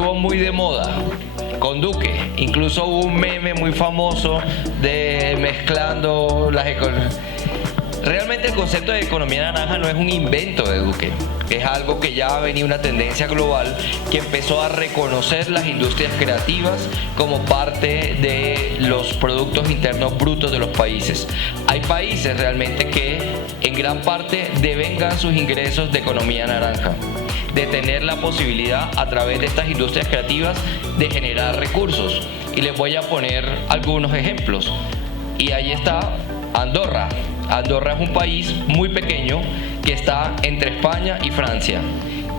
estuvo muy de moda con Duque. Incluso hubo un meme muy famoso de mezclando las economías. Realmente el concepto de economía naranja no es un invento de Duque, es algo que ya venía una tendencia global que empezó a reconocer las industrias creativas como parte de los productos internos brutos de los países. Hay países realmente que en gran parte devengan sus ingresos de economía naranja, de tener la posibilidad a través de estas industrias creativas de generar recursos. Y les voy a poner algunos ejemplos. Y ahí está Andorra. Andorra es un país muy pequeño que está entre España y Francia.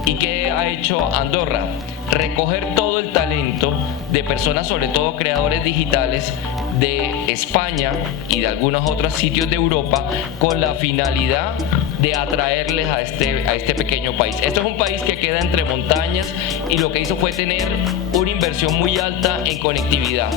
¿Y qué ha hecho Andorra? Recoger todo el talento de personas, sobre todo creadores digitales de España y de algunos otros sitios de Europa, con la finalidad de atraerles a este pequeño país. Esto es un país que queda entre montañas y lo que hizo fue tener una inversión muy alta en conectividad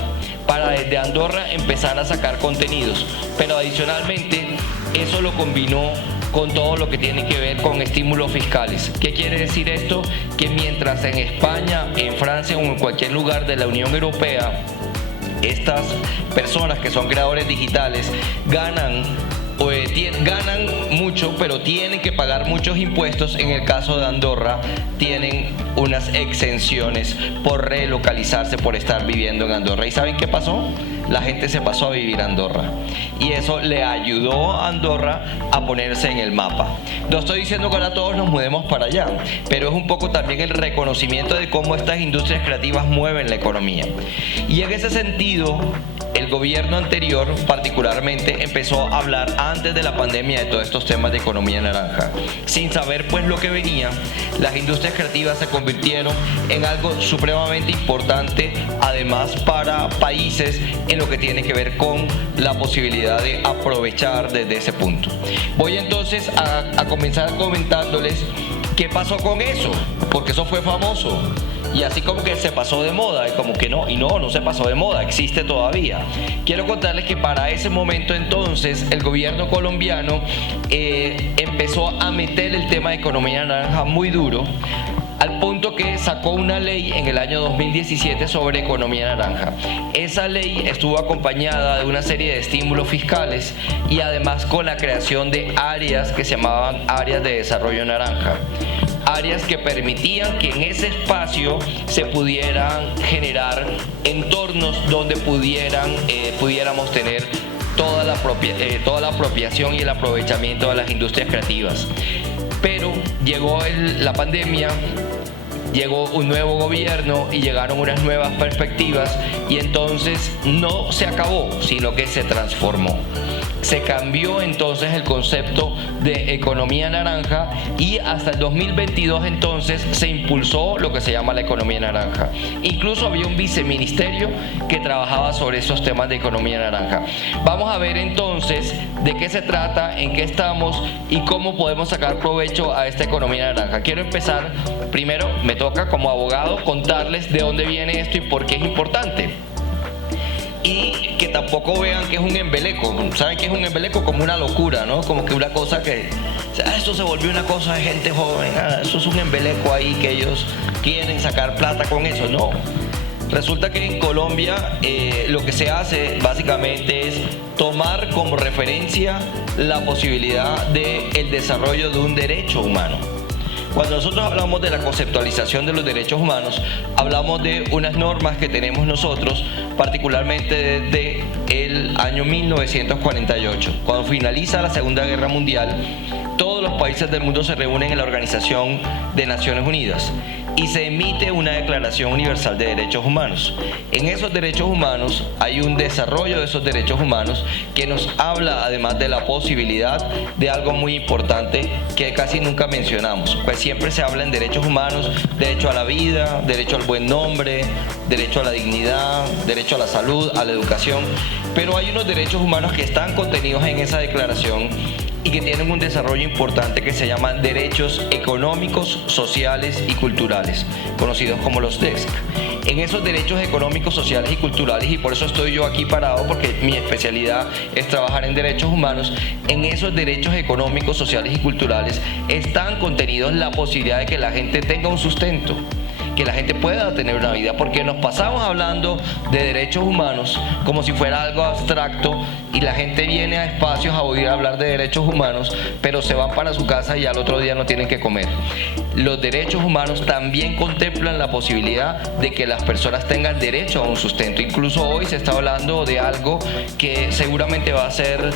para desde Andorra empezar a sacar contenidos, pero adicionalmente eso lo combinó con todo lo que tiene que ver con estímulos fiscales. ¿Qué quiere decir esto? Que mientras en España, en Francia o en cualquier lugar de la Unión Europea estas personas que son creadores digitales ganan mucho, pero tienen que pagar muchos impuestos, en el caso de Andorra tienen unas exenciones por relocalizarse, por estar viviendo en Andorra. ¿Y saben qué pasó? La gente se pasó a vivir a Andorra y eso le ayudó a Andorra a ponerse en el mapa. No estoy diciendo que ahora todos nos mudemos para allá, pero es un poco también el reconocimiento de cómo estas industrias creativas mueven la economía. Y en ese sentido, el gobierno anterior particularmente empezó a hablar antes de la pandemia de todos estos temas de economía naranja. Sin saber pues lo que venía, las industrias creativas se convirtieron en algo supremamente importante, además para países, en lo que tiene que ver con la posibilidad de aprovechar desde ese punto. Voy entonces a comenzar comentándoles qué pasó con eso, porque eso fue famoso. Y así como que se pasó de moda, como que no, y no se pasó de moda, existe todavía. Quiero contarles que para ese momento entonces el gobierno colombiano empezó a meter el tema de economía naranja muy duro, al punto que sacó una ley en el año 2017 sobre economía naranja. Esa ley estuvo acompañada de una serie de estímulos fiscales y además con la creación de áreas que se llamaban áreas de desarrollo naranja. Áreas que permitían que en ese espacio se pudieran generar entornos donde pudiéramos tener toda la apropiación y el aprovechamiento de las industrias creativas. Pero llegó la pandemia, llegó un nuevo gobierno y llegaron unas nuevas perspectivas y entonces no se acabó, sino que se transformó. Se cambió entonces el concepto de economía naranja y hasta el 2022 entonces se impulsó lo que se llama la economía naranja. Incluso había un viceministerio que trabajaba sobre esos temas de economía naranja. Vamos a ver entonces de qué se trata, en qué estamos y cómo podemos sacar provecho a esta economía naranja. Quiero empezar, primero me toca como abogado contarles de dónde viene esto y por qué es importante. Y que tampoco vean que es un embeleco. ¿Saben qué es un embeleco? Como una locura, ¿no? Como que una cosa que... esto se volvió una cosa de gente joven. Eso es un embeleco ahí que ellos quieren sacar plata con eso. No. Resulta que en Colombia lo que se hace básicamente es tomar como referencia la posibilidad del desarrollo de un derecho humano. Cuando nosotros hablamos de la conceptualización de los derechos humanos, hablamos de unas normas que tenemos nosotros, particularmente desde el año 1948. Cuando finaliza la Segunda Guerra Mundial, todos los países del mundo se reúnen en la Organización de Naciones Unidas y se emite una Declaración Universal de Derechos Humanos. En esos derechos humanos hay un desarrollo de esos derechos humanos que nos habla además de la posibilidad de algo muy importante que casi nunca mencionamos. Pues siempre se habla en derechos humanos, derecho a la vida, derecho al buen nombre, derecho a la dignidad, derecho a la salud, a la educación, pero hay unos derechos humanos que están contenidos en esa declaración y que tienen un desarrollo importante que se llaman derechos económicos, sociales y culturales, conocidos como los DESC. En esos derechos económicos, sociales y culturales, y por eso estoy yo aquí parado, porque mi especialidad es trabajar en derechos humanos, en esos derechos económicos, sociales y culturales están contenidos la posibilidad de que la gente tenga un sustento, que la gente pueda tener una vida, porque nos pasamos hablando de derechos humanos como si fuera algo abstracto, y la gente viene a espacios a oír hablar de derechos humanos, pero se van para su casa y al otro día no tienen que comer. Los derechos humanos también contemplan la posibilidad de que las personas tengan derecho a un sustento. Incluso hoy se está hablando de algo que seguramente va a ser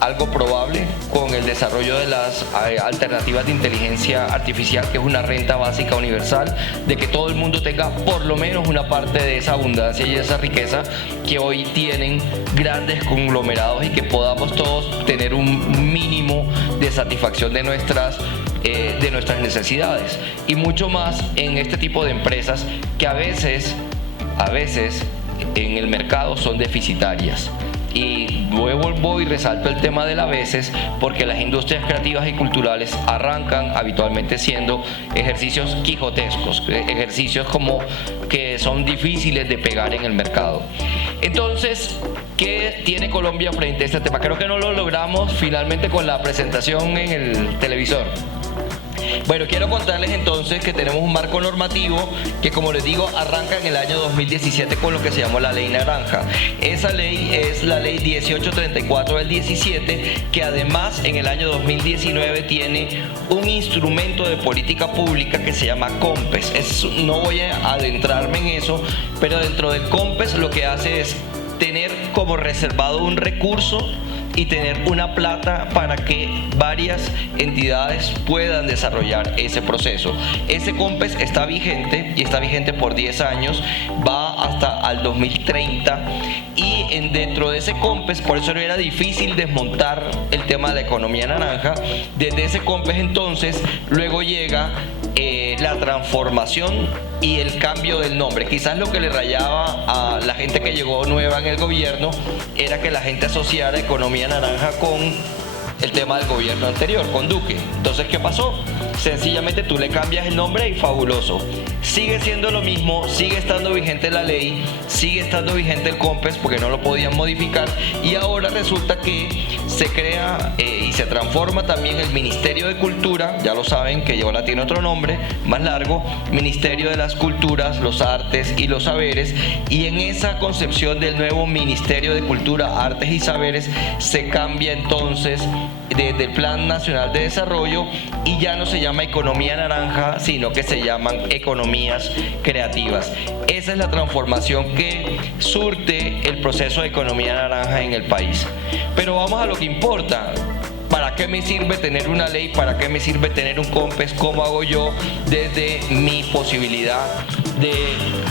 algo probable con el desarrollo de las alternativas de inteligencia artificial, que es una renta básica universal, de que todo el mundo tenga por lo menos una parte de esa abundancia y esa riqueza que hoy tienen grandes conglomerados, y que podamos todos tener un mínimo de satisfacción de nuestras necesidades, y mucho más en este tipo de empresas que a veces en el mercado son deficitarias. Y voy y resalto el tema de a veces, porque las industrias creativas y culturales arrancan habitualmente siendo ejercicios quijotescos, ejercicios como que son difíciles de pegar en el mercado. Entonces, ¿qué tiene Colombia frente a este tema? Creo que no lo logramos finalmente con la presentación en el televisor. Bueno, quiero contarles entonces que tenemos un marco normativo que, como les digo, arranca en el año 2017 con lo que se llamó la Ley Naranja. Esa ley es la Ley 1834 del 17, que además en el año 2019 tiene un instrumento de política pública que se llama COMPES. No voy a adentrarme en eso, pero dentro del COMPES lo que hace es tener como reservado un recurso y tener una plata para que varias entidades puedan desarrollar ese proceso. Ese COMPES está vigente, y está vigente por 10 años, va hasta al 2030, y dentro de ese COMPES, por eso no era difícil desmontar el tema de la economía naranja. Desde ese COMPES entonces luego llega la transformación y el cambio del nombre. Quizás lo que le rayaba a la gente que llegó nueva en el gobierno era que la gente asociara economía naranja con el tema del gobierno anterior, con Duque. Entonces, ¿qué pasó? Sencillamente tú le cambias el nombre y fabuloso. Sigue siendo lo mismo, sigue estando vigente la ley, sigue estando vigente el COMPES porque no lo podían modificar, y ahora resulta que se crea y se transforma también el Ministerio de Cultura. Ya lo saben que ahora tiene otro nombre más largo, Ministerio de las Culturas, los Artes y los Saberes, y en esa concepción del nuevo Ministerio de Cultura, Artes y Saberes se cambia entonces desde el Plan Nacional de Desarrollo, y ya no se llama economía naranja, sino que se llaman economías creativas. Esa es la transformación que surte el proceso de economía naranja en el país. Pero vamos a lo que importa. ¿Para qué me sirve tener una ley? ¿Para qué me sirve tener un COMPES? ¿Cómo hago yo desde mi posibilidad de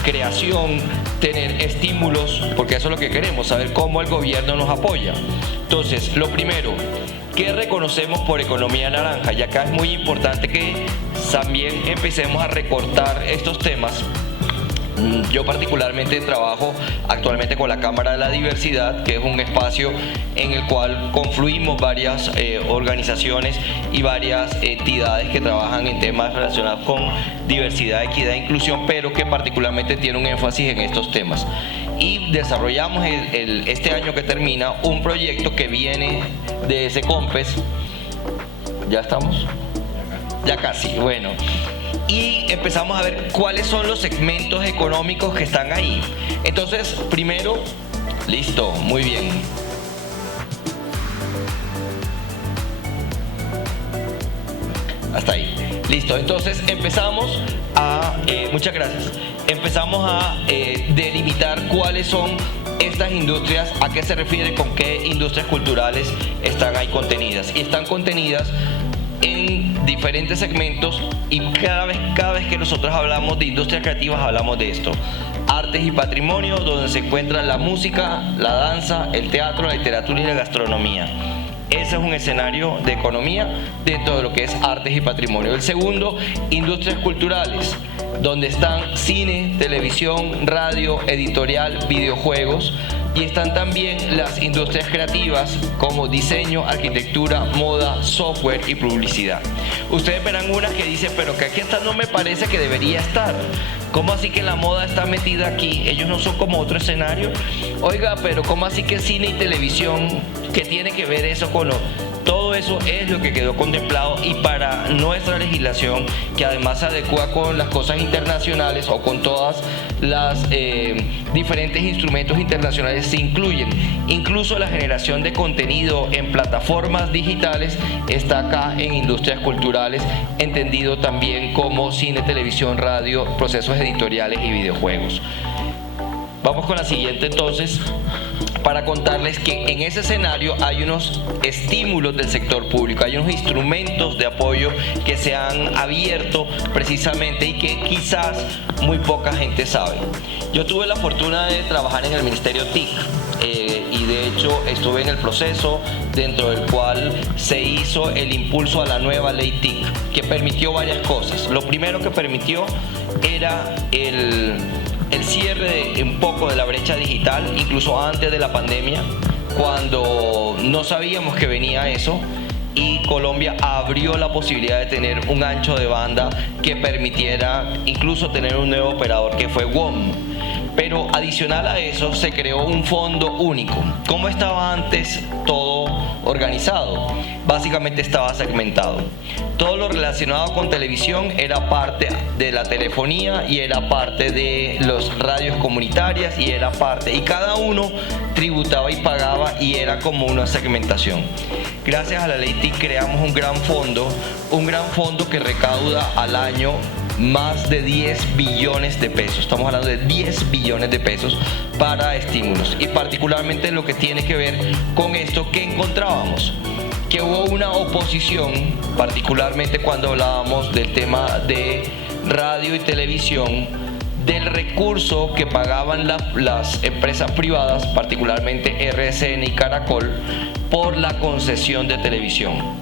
creación tener estímulos? Porque eso es lo que queremos, saber cómo el gobierno nos apoya. Entonces, lo primero, ¿qué reconocemos por economía naranja? Y acá es muy importante que también empecemos a recortar estos temas. Yo particularmente trabajo actualmente con la Cámara de la Diversidad, que es un espacio en el cual confluimos varias organizaciones y varias entidades que trabajan en temas relacionados con diversidad, equidad e inclusión, pero que particularmente tiene un énfasis en estos temas. Y desarrollamos este año que termina un proyecto que viene de ese COMPES. ¿Ya estamos? Ya casi, bueno. Y empezamos a ver cuáles son los segmentos económicos que están ahí. Entonces, primero, listo, muy bien. Hasta ahí. Listo, entonces empezamos a, muchas gracias, empezamos a delimitar cuáles son estas industrias, a qué se refiere, con qué industrias culturales están ahí contenidas. Y están contenidas en diferentes segmentos, y cada vez que nosotros hablamos de industrias creativas hablamos de esto: artes y patrimonio, donde se encuentran la música, la danza, el teatro, la literatura y la gastronomía. Ese es un escenario de economía dentro de lo que es artes y patrimonio. El segundo, industrias culturales, donde están cine, televisión, radio, editorial, videojuegos, y están también las industrias creativas como diseño, arquitectura, moda, software y publicidad. Ustedes verán unas que dicen, pero que aquí esta no me parece que debería estar. ¿Cómo así que la moda está metida aquí? Ellos no son como otro escenario. Oiga, pero ¿cómo así que cine y televisión? ¿Qué tiene que ver eso con lo...? Todo eso es lo que quedó contemplado, y para nuestra legislación, que además se adecua con las cosas internacionales o con todas las diferentes instrumentos internacionales, se incluyen. Incluso la generación de contenido en plataformas digitales está acá en industrias culturales, entendido también como cine, televisión, radio, procesos editoriales y videojuegos. Vamos con la siguiente entonces, para contarles que en ese escenario hay unos estímulos del sector público, hay unos instrumentos de apoyo que se han abierto precisamente y que quizás muy poca gente sabe. Yo tuve la fortuna de trabajar en el Ministerio TIC y de hecho estuve en el proceso dentro del cual se hizo el impulso a la nueva ley TIC, que permitió varias cosas. Lo primero que permitió era el cierre de un poco de la brecha digital, incluso antes de la pandemia, cuando no sabíamos que venía eso, y Colombia abrió la posibilidad de tener un ancho de banda que permitiera incluso tener un nuevo operador, que fue WOM. Pero adicional a eso se creó un fondo único. ¿Cómo estaba antes todo organizado? Básicamente estaba segmentado. Todo lo relacionado con televisión era parte de la telefonía y era parte de las radios comunitarias y era parte, y cada uno tributaba y pagaba, y era como una segmentación. Gracias a la ley TIC creamos un gran fondo que recauda al año más de 10 billones de pesos. Estamos hablando de 10 billones de pesos para estímulos, y particularmente en lo que tiene que ver con esto que encontrábamos, que hubo una oposición, particularmente cuando hablábamos del tema de radio y televisión, del recurso que pagaban las empresas privadas, particularmente RCN y Caracol, por la concesión de televisión.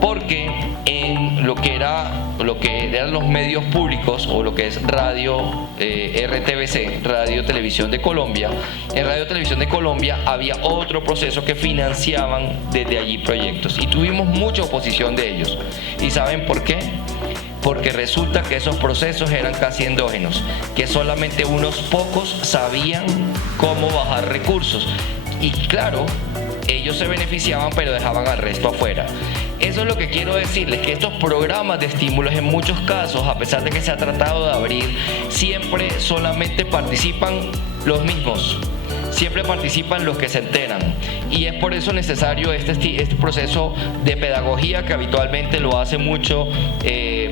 Porque en lo que eran los medios públicos, o lo que es radio, RTBC, Radio Televisión de Colombia, en Radio Televisión de Colombia había otro proceso que financiaban desde allí proyectos, y tuvimos mucha oposición de ellos. ¿Y saben por qué? Porque resulta que esos procesos eran casi endógenos, que solamente unos pocos sabían cómo bajar recursos, y claro, ellos se beneficiaban pero dejaban al resto afuera. Eso es lo que quiero decirles, que estos programas de estímulos en muchos casos, a pesar de que se ha tratado de abrir, siempre solamente participan los mismos. Siempre participan los que se enteran, y es por eso necesario este proceso de pedagogía que habitualmente lo hace mucho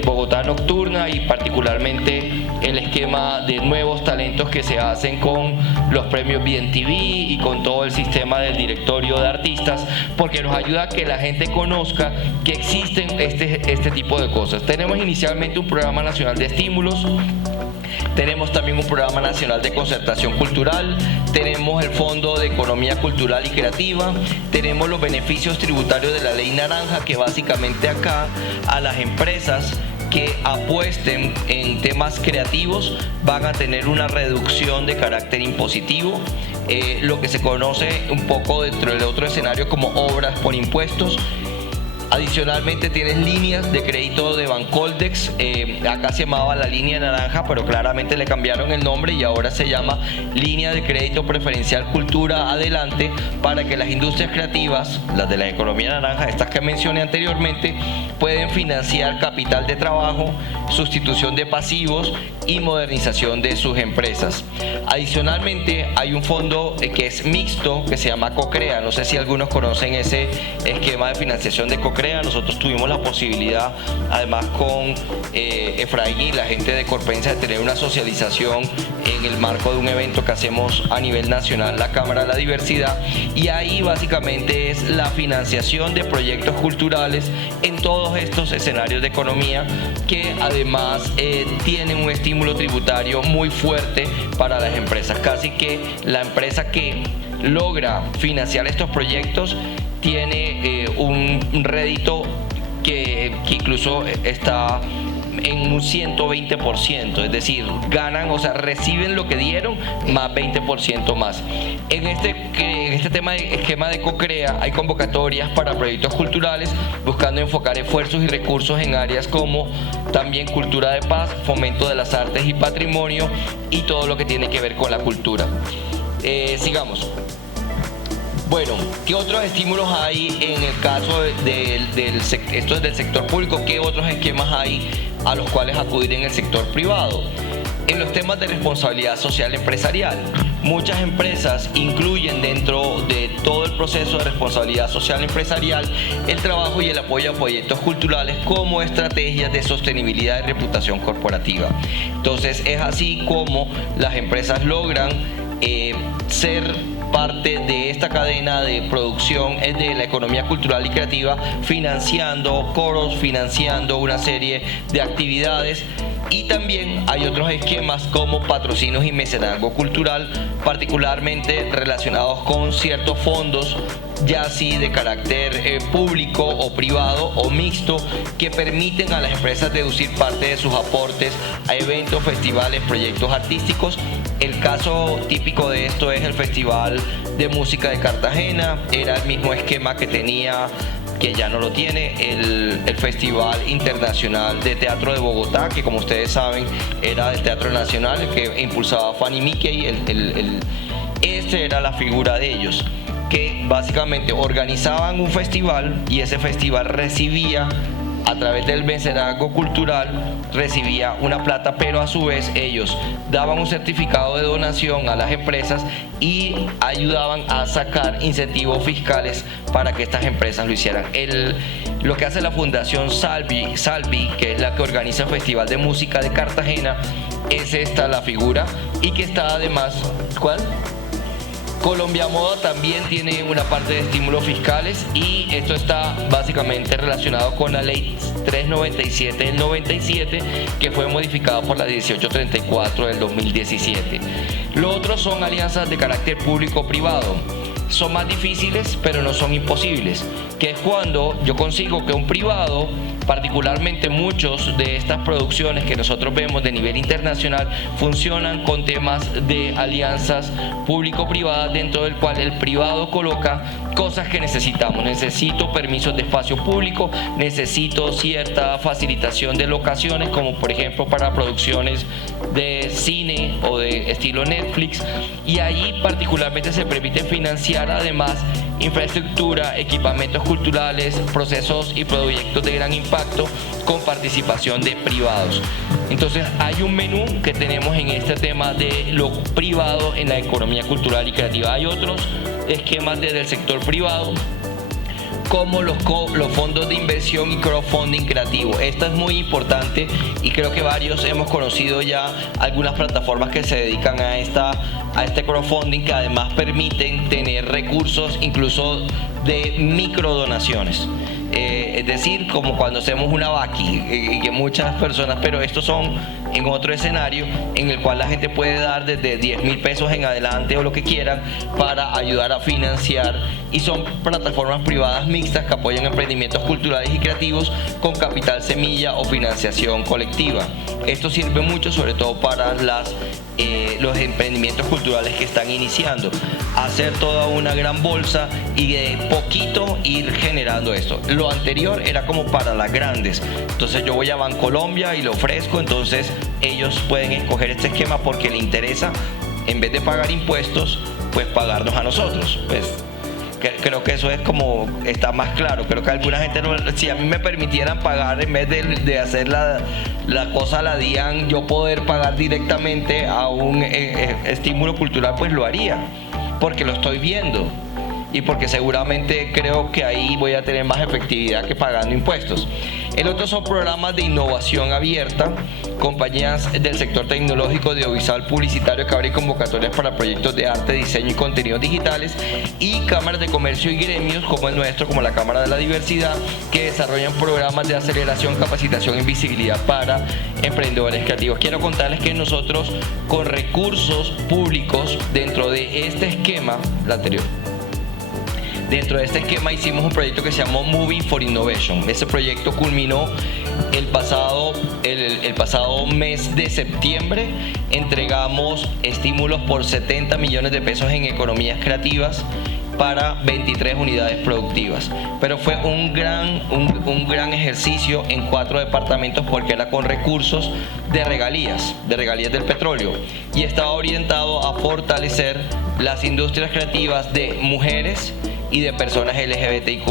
Bogotá Nocturna, y particularmente el esquema de nuevos talentos que se hacen con los premios BNTV y con todo el sistema del directorio de artistas, porque nos ayuda a que la gente conozca que existen este tipo de cosas. Tenemos inicialmente un programa nacional de estímulos. Tenemos también un programa nacional de concertación cultural, tenemos el Fondo de Economía Cultural y Creativa, tenemos los beneficios tributarios de la Ley Naranja, que básicamente acá a las empresas que apuesten en temas creativos van a tener una reducción de carácter impositivo, lo que se conoce un poco dentro del otro escenario como obras por impuestos. Adicionalmente tienes líneas de crédito de Bancoldex, acá se llamaba la línea naranja, pero claramente le cambiaron el nombre y ahora se llama línea de crédito preferencial Cultura Adelante, para que las industrias creativas, las de la economía naranja, estas que mencioné anteriormente, pueden financiar capital de trabajo, sustitución de pasivos y modernización de sus empresas. Adicionalmente hay un fondo que es mixto, que se llama CoCrea. No sé si algunos conocen ese esquema de financiación de CoCrea. Nosotros tuvimos la posibilidad, además con Efraín y la gente de Corpensa, de tener una socialización en el marco de un evento que hacemos a nivel nacional, la Cámara de la Diversidad, y ahí básicamente es la financiación de proyectos culturales en todos estos escenarios de economía, que además tienen un estímulo tributario muy fuerte para las empresas. Casi que la empresa que logra financiar estos proyectos tiene un rédito que incluso está en un 120%, es decir, ganan, o sea, reciben lo que dieron más 20% más. En este tema de esquema de CoCrea hay convocatorias para proyectos culturales buscando enfocar esfuerzos y recursos en áreas como también cultura de paz, fomento de las artes y patrimonio, y todo lo que tiene que ver con la cultura. Sigamos. Bueno, ¿qué otros estímulos hay en el caso esto es del sector público? ¿Qué otros esquemas hay a los cuales acudir en el sector privado? En los temas de responsabilidad social empresarial, muchas empresas incluyen dentro de todo el proceso de responsabilidad social empresarial el trabajo y el apoyo a proyectos culturales como estrategias de sostenibilidad y reputación corporativa. Entonces es así como las empresas logran ser parte de esta cadena de producción de la economía cultural y creativa, financiando coros, financiando una serie de actividades. Y también hay otros esquemas como patrocinios y mecenazgo cultural, particularmente relacionados con ciertos fondos, ya así de carácter público o privado o mixto, que permiten a las empresas deducir parte de sus aportes a eventos, festivales, proyectos artísticos. El caso típico de esto es el Festival de Música de Cartagena. Era el mismo esquema que tenía, que ya no lo tiene, el Festival Internacional de Teatro de Bogotá, que como ustedes saben era del Teatro Nacional, el que impulsaba Fanny Mickey. Este era la figura de ellos, que básicamente organizaban un festival y ese festival recibía, a través del mecenazgo cultural, recibía una plata, pero a su vez ellos daban un certificado de donación a las empresas y ayudaban a sacar incentivos fiscales para que estas empresas lo hicieran. Lo que hace la Fundación Salvi, que es la que organiza el Festival de Música de Cartagena, es esta la figura, y que está además, ¿cuál? Colombia Moda también tiene una parte de estímulos fiscales, y esto está básicamente relacionado con la ley 397 del 97, que fue modificada por la 1834 del 2017. Lo otro son alianzas de carácter público-privado. Son más difíciles, pero no son imposibles, que es cuando yo consigo que un privado, particularmente muchos de estas producciones que nosotros vemos de nivel internacional, funcionan con temas de alianzas público-privadas, dentro del cual el privado coloca cosas que necesitamos. Necesito permisos de espacio público, necesito cierta facilitación de locaciones, como por ejemplo para producciones de cine o de estilo Netflix, y allí particularmente se permite financiar además infraestructura, equipamientos culturales, procesos y proyectos de gran impacto con participación de privados. Entonces hay un menú que tenemos en este tema de lo privado en la economía cultural y creativa. Hay otros esquemas desde el sector privado, como los fondos de inversión y crowdfunding creativo. Esto es muy importante y creo que varios hemos conocido ya algunas plataformas que se dedican a este crowdfunding, que además permiten tener recursos incluso de microdonaciones. Es decir, como cuando hacemos una vaqui, y que muchas personas, pero estos son en otro escenario en el cual la gente puede dar desde 10.000 pesos en adelante o lo que quieran para ayudar a financiar, y son plataformas privadas mixtas que apoyan emprendimientos culturales y creativos con capital semilla o financiación colectiva. Esto sirve mucho sobre todo para los emprendimientos culturales que están iniciando, hacer toda una gran bolsa y de poquito ir generando esto. Lo anterior era como para las grandes, entonces yo voy a Bancolombia y lo ofrezco, entonces ellos pueden escoger este esquema porque le interesa, en vez de pagar impuestos, pues pagarnos a nosotros. Pues creo que eso es como, está más claro. Creo que alguna gente, si a mí me permitieran pagar, en vez de hacer la cosa la DIAN, yo poder pagar directamente a un estímulo cultural, pues lo haría, porque lo estoy viendo y porque seguramente creo que ahí voy a tener más efectividad que pagando impuestos. El otro son programas de innovación abierta, compañías del sector tecnológico, de audiovisual, publicitario, que abren convocatorias para proyectos de arte, diseño y contenidos digitales, y cámaras de comercio y gremios como el nuestro, como la Cámara de la Diversidad, que desarrollan programas de aceleración, capacitación y visibilidad para emprendedores creativos. Quiero contarles que nosotros, con recursos públicos dentro de este esquema, dentro de este esquema hicimos un proyecto que se llamó Moving for Innovation. Ese proyecto culminó el pasado mes de septiembre. Entregamos estímulos por 70 millones de pesos en economías creativas para 23 unidades productivas. Pero fue un gran ejercicio en 4 departamentos porque era con recursos de regalías del petróleo, y estaba orientado a fortalecer las industrias creativas de mujeres y de personas LGBTIQ+.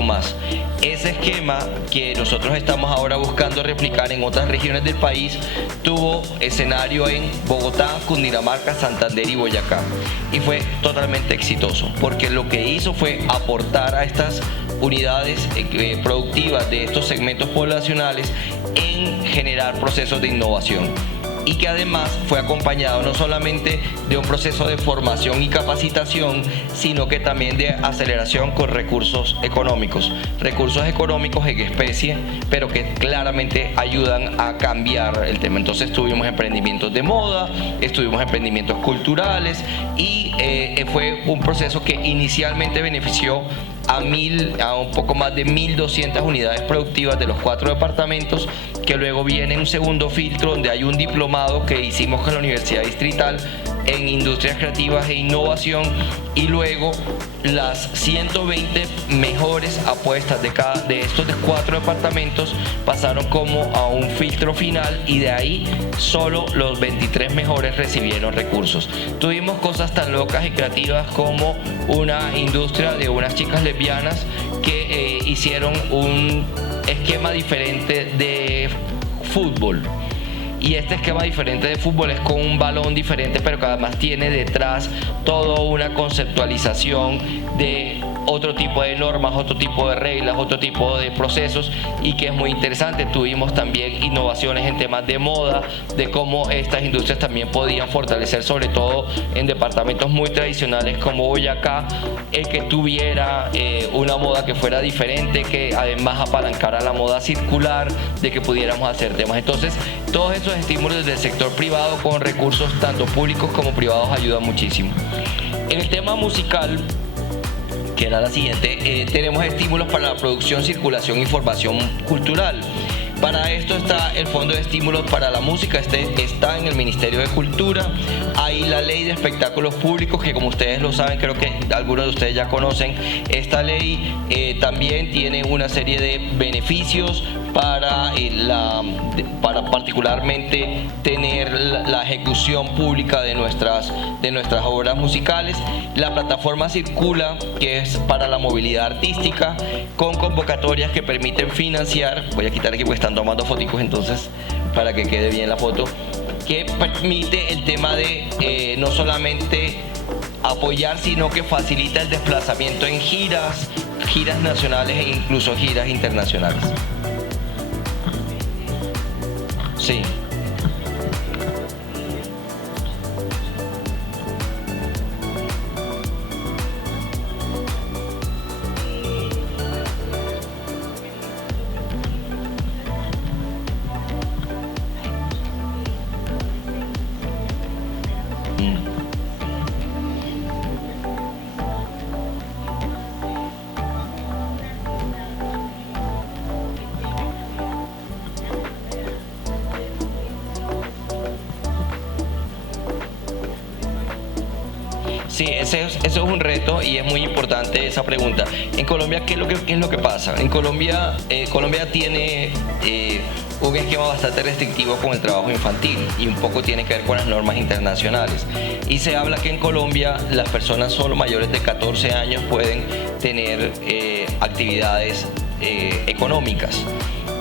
Ese esquema que nosotros estamos ahora buscando replicar en otras regiones del país tuvo escenario en Bogotá, Cundinamarca, Santander y Boyacá, y fue totalmente exitoso porque lo que hizo fue aportar a estas unidades productivas de estos segmentos poblacionales en generar procesos de innovación, y que además fue acompañado no solamente de un proceso de formación y capacitación, sino que también de aceleración con recursos económicos en especie, pero que claramente ayudan a cambiar el tema. Entonces tuvimos emprendimientos de moda, estuvimos emprendimientos culturales, y fue un proceso que inicialmente benefició a un poco más de 1.200 unidades productivas de los 4 departamentos, que luego viene un segundo filtro donde hay un diplomado que hicimos con la Universidad Distrital en Industrias Creativas e Innovación, y luego las 120 mejores apuestas de estos 4 departamentos pasaron como a un filtro final, y de ahí solo los 23 mejores recibieron recursos. Tuvimos cosas tan locas y creativas como una industria de unas chicas lesbianas que hicieron un esquema diferente de fútbol. Y este esquema diferente de fútbol es con un balón diferente, pero que además tiene detrás toda una conceptualización de otro tipo de normas, otro tipo de reglas, otro tipo de procesos, y que es muy interesante. Tuvimos también innovaciones en temas de moda, de cómo estas industrias también podían fortalecer, sobre todo en departamentos muy tradicionales como Boyacá, el que tuviera una moda que fuera diferente, que además apalancara la moda circular, de que pudiéramos hacer temas. Entonces, todos esos estímulos del sector privado con recursos tanto públicos como privados ayudan muchísimo. En el tema musical, que era la siguiente, tenemos estímulos para la producción, circulación y formación cultural. Para esto está el Fondo de Estímulos para la Música, está en el Ministerio de Cultura. Hay la Ley de Espectáculos Públicos, que como ustedes lo saben, creo que algunos de ustedes ya conocen. Esta ley también tiene una serie de beneficios para particularmente tener la ejecución pública de nuestras obras musicales. La plataforma Circula, que es para la movilidad artística, con convocatorias que permiten financiar, voy a quitar aquí porque están tomando foticos, entonces para que quede bien la foto, que permite el tema de no solamente apoyar, sino que facilita el desplazamiento en giras nacionales e incluso giras internacionales. Sí. Sí, ese es un reto y es muy importante esa pregunta. En Colombia, ¿qué es lo que pasa? En Colombia, Colombia tiene un esquema bastante restrictivo con el trabajo infantil, y un poco tiene que ver con las normas internacionales. Y se habla que en Colombia las personas solo mayores de 14 años pueden tener actividades económicas.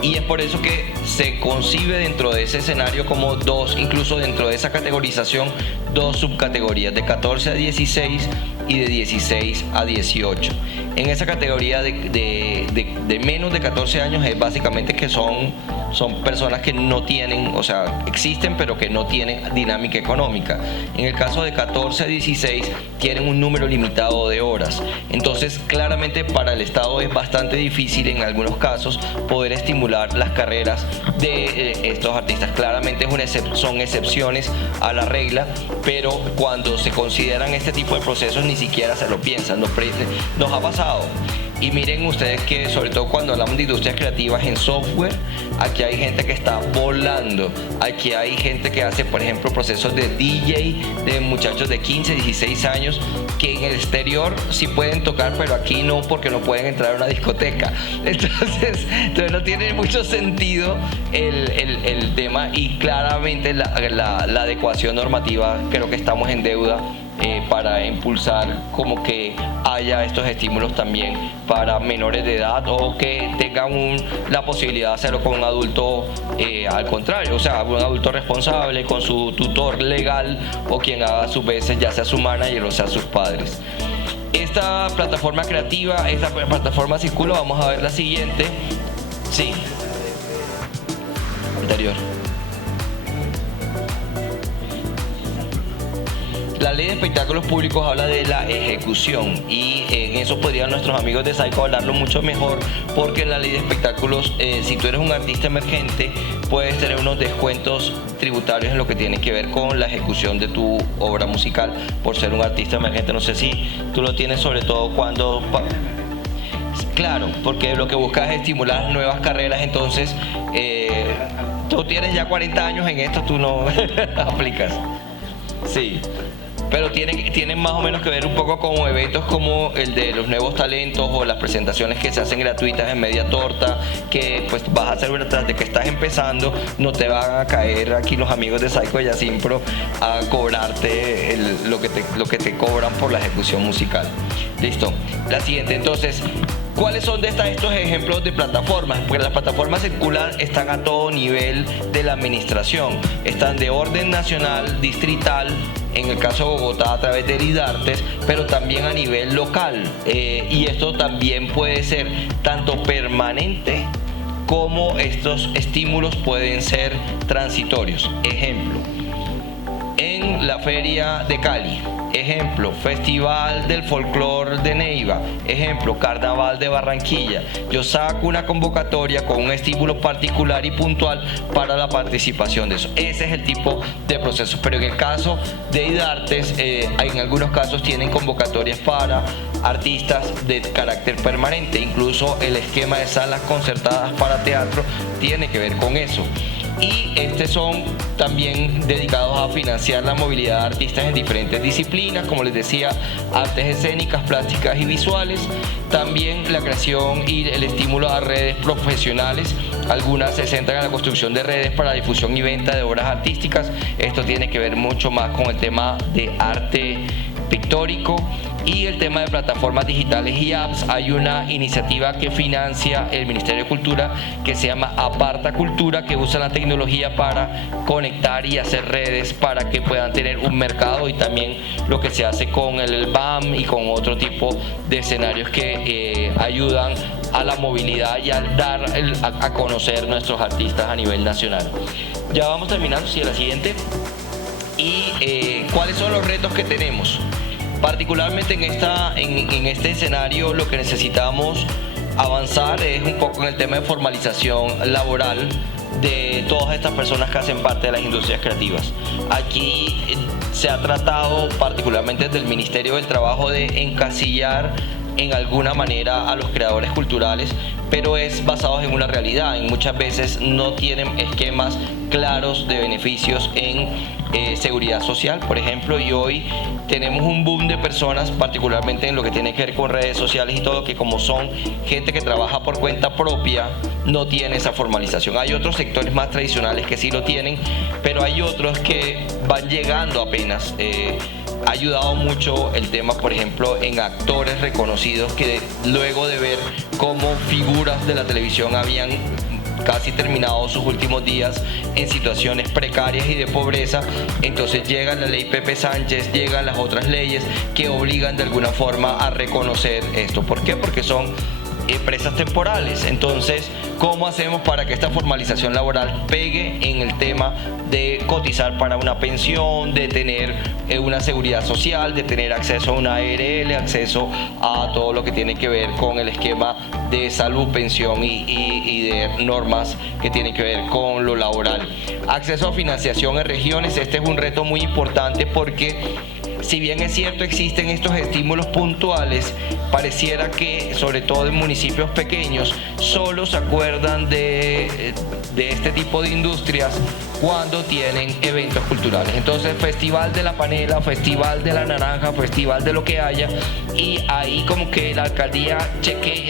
Y es por eso que se concibe dentro de ese escenario como incluso dentro de esa categorización, 2 subcategorías, de 14 a 16 y de 16 a 18. En esa categoría de menos de 14 años es básicamente que son personas que no tienen, o sea, existen pero que no tienen dinámica económica. En el caso de 14 a 16 tienen un número limitado de horas. Entonces, claramente para el Estado es bastante difícil en algunos casos poder estimular las carreras de estos artistas. Claramente son excepciones a la regla, pero cuando se consideran este tipo de procesos ni siquiera se lo piensan. Nos ha pasado. Y miren ustedes que sobre todo cuando hablamos de industrias creativas en software, aquí hay gente que está volando. Aquí hay gente que hace, por ejemplo, procesos de DJ de muchachos de 15, 16 años que en el exterior sí pueden tocar, pero aquí no, porque no pueden entrar a una discoteca. Entonces no tiene mucho sentido el tema, y claramente la adecuación normativa, creo que estamos en deuda para impulsar como que haya estos estímulos también para menores de edad, o que tengan la posibilidad de hacerlo con un adulto al contrario, o sea, un adulto responsable con su tutor legal, o quien haga sus veces, ya sea su manager o sea sus padres. Esta plataforma creativa, esta plataforma Circulo, vamos a ver la siguiente. Sí. Anterior. La ley de espectáculos públicos habla de la ejecución, y en eso podrían nuestros amigos de Psycho hablarlo mucho mejor, porque en la ley de espectáculos, si tú eres un artista emergente, puedes tener unos descuentos tributarios en lo que tiene que ver con la ejecución de tu obra musical por ser un artista emergente. No sé si tú lo tienes, sobre todo cuando... Claro, porque lo que buscas es estimular nuevas carreras. Entonces tú tienes ya 40 años en esto, tú no aplicas. Sí, pero tienen más o menos que ver un poco con eventos como el de los nuevos talentos, o las presentaciones que se hacen gratuitas en media torta, que pues vas a hacer tras de que estás empezando. No te van a caer aquí los amigos de Psycho y Asimpro a cobrarte lo que te cobran por la ejecución musical. Listo. La siguiente, entonces, ¿cuáles son estos ejemplos de plataformas? Porque las plataformas circular están a todo nivel de la administración. Están de orden nacional, distrital, en el caso de Bogotá a través de Didartes, pero también a nivel local. Y esto también puede ser tanto permanente como estos estímulos pueden ser transitorios. Ejemplo, en la Feria de Cali. Ejemplo, Festival del Folclor de Neiva. Ejemplo, Carnaval de Barranquilla. Yo saco una convocatoria con un estímulo particular y puntual para la participación de eso. Ese es el tipo de proceso. Pero en el caso de Didartes, en algunos casos tienen convocatorias para artistas de carácter permanente. Incluso el esquema de salas concertadas para teatro tiene que ver con eso. Y son también dedicados a financiar la movilidad de artistas en diferentes disciplinas, como les decía, artes escénicas, plásticas y visuales. También la creación y el estímulo a redes profesionales. Algunas se centran en la construcción de redes para difusión y venta de obras artísticas. Esto tiene que ver mucho más con el tema de arte pictórico. Y el tema de plataformas digitales y apps, hay una iniciativa que financia el Ministerio de Cultura que se llama Aparta Cultura, que usa la tecnología para conectar y hacer redes para que puedan tener un mercado, y también lo que se hace con el BAM y con otro tipo de escenarios que ayudan a la movilidad y a dar a conocer nuestros artistas a nivel nacional. Ya vamos terminando, sí, la siguiente. Y ¿cuáles son los retos que tenemos? Particularmente en este escenario, lo que necesitamos avanzar es un poco en el tema de formalización laboral de todas estas personas que hacen parte de las industrias creativas. Aquí se ha tratado, particularmente desde el Ministerio del Trabajo, de encasillar en alguna manera a los creadores culturales, pero es basado en una realidad. Y muchas veces no tienen esquemas claros de beneficios en seguridad social, por ejemplo, y hoy tenemos un boom de personas, particularmente en lo que tiene que ver con redes sociales y todo, que como son gente que trabaja por cuenta propia, no tiene esa formalización. Hay otros sectores más tradicionales que sí lo tienen, pero hay otros que van llegando apenas. Ha ayudado mucho el tema, por ejemplo, en actores reconocidos que luego de ver cómo figuras de la televisión habían casi terminado sus últimos días en situaciones precarias y de pobreza, entonces llega la ley Pepe Sánchez, llegan las otras leyes que obligan de alguna forma a reconocer esto. ¿Por qué? Porque son empresas temporales. Entonces, ¿cómo hacemos para que esta formalización laboral pegue en el tema de cotizar para una pensión, de tener una seguridad social, de tener acceso a una ARL, acceso a todo lo que tiene que ver con el esquema de salud, pensión y de normas que tienen que ver con lo laboral? Acceso a financiación en regiones. Este es un reto muy importante porque si bien es cierto existen estos estímulos puntuales, pareciera que sobre todo en municipios pequeños solo se acuerdan de este tipo de industrias cuando tienen eventos culturales. Entonces, Festival de la Panela, Festival de la Naranja, Festival de lo que haya, y ahí como que la alcaldía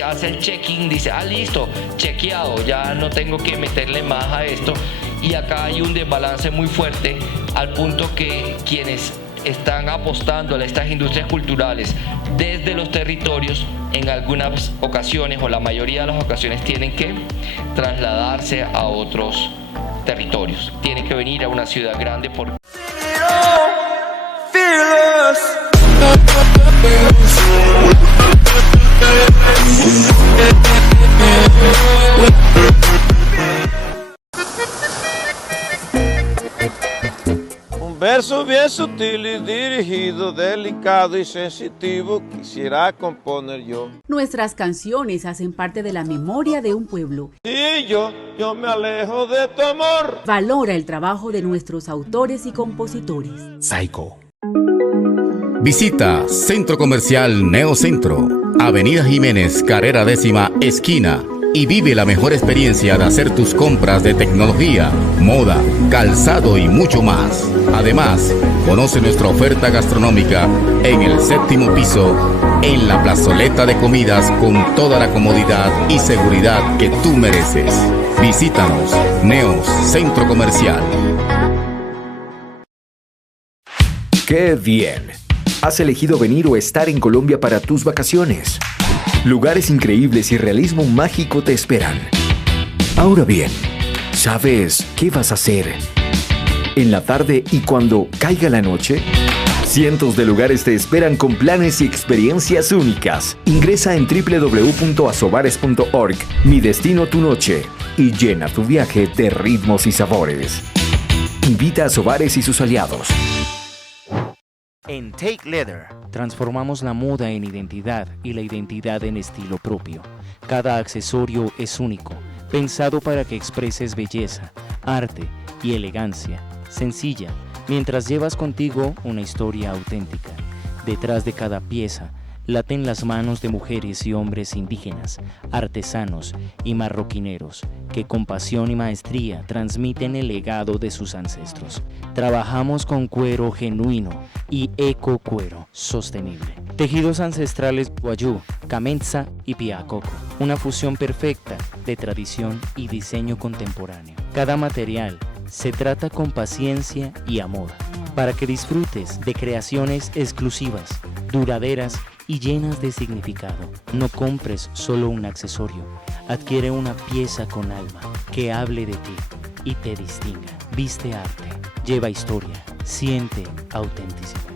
hace el check-in, dice, listo, chequeado, ya no tengo que meterle más a esto. Y acá hay un desbalance muy fuerte al punto que quienes están apostando a estas industrias culturales desde los territorios, en algunas ocasiones o la mayoría de las ocasiones tienen que trasladarse a otros territorios, tienen que venir a una ciudad grande porque Verso bien sutil y dirigido, delicado y sensitivo, quisiera componer yo. Nuestras canciones hacen parte de la memoria de un pueblo. Y yo me alejo de tu amor. Valora el trabajo de nuestros autores y compositores. Psycho. Visita Centro Comercial Neocentro, Avenida Jiménez, carrera 10ª, esquina, y vive la mejor experiencia de hacer tus compras de tecnología, moda, calzado y mucho más. Además, conoce nuestra oferta gastronómica en el 7º piso, en la plazoleta de comidas con toda la comodidad y seguridad que tú mereces. Visítanos, Neos Centro Comercial. ¡Qué bien! Has elegido venir o estar en Colombia para tus vacaciones. Lugares increíbles y realismo mágico te esperan. Ahora bien, ¿sabes qué vas a hacer en la tarde y cuando caiga la noche? Cientos de lugares te esperan con planes y experiencias únicas. Ingresa en www.asobares.org, Mi Destino Tu Noche, y llena tu viaje de ritmos y sabores. Invita a Asobares y sus aliados. En Take Leather transformamos la moda en identidad y la identidad en estilo propio. Cada accesorio es único, pensado para que expreses belleza, arte y elegancia, sencilla, mientras llevas contigo una historia auténtica. Detrás de cada pieza laten las manos de mujeres y hombres indígenas, artesanos y marroquineros, que con pasión y maestría transmiten el legado de sus ancestros. Trabajamos con cuero genuino y ecocuero sostenible. Tejidos ancestrales guayú, camenza y piacoco. Una fusión perfecta de tradición y diseño contemporáneo. Cada material se trata con paciencia y amor, para que disfrutes de creaciones exclusivas, duraderas y llenas de significado. No compres solo un accesorio, adquiere una pieza con alma que hable de ti y te distinga. Viste arte, lleva historia, siente autenticidad.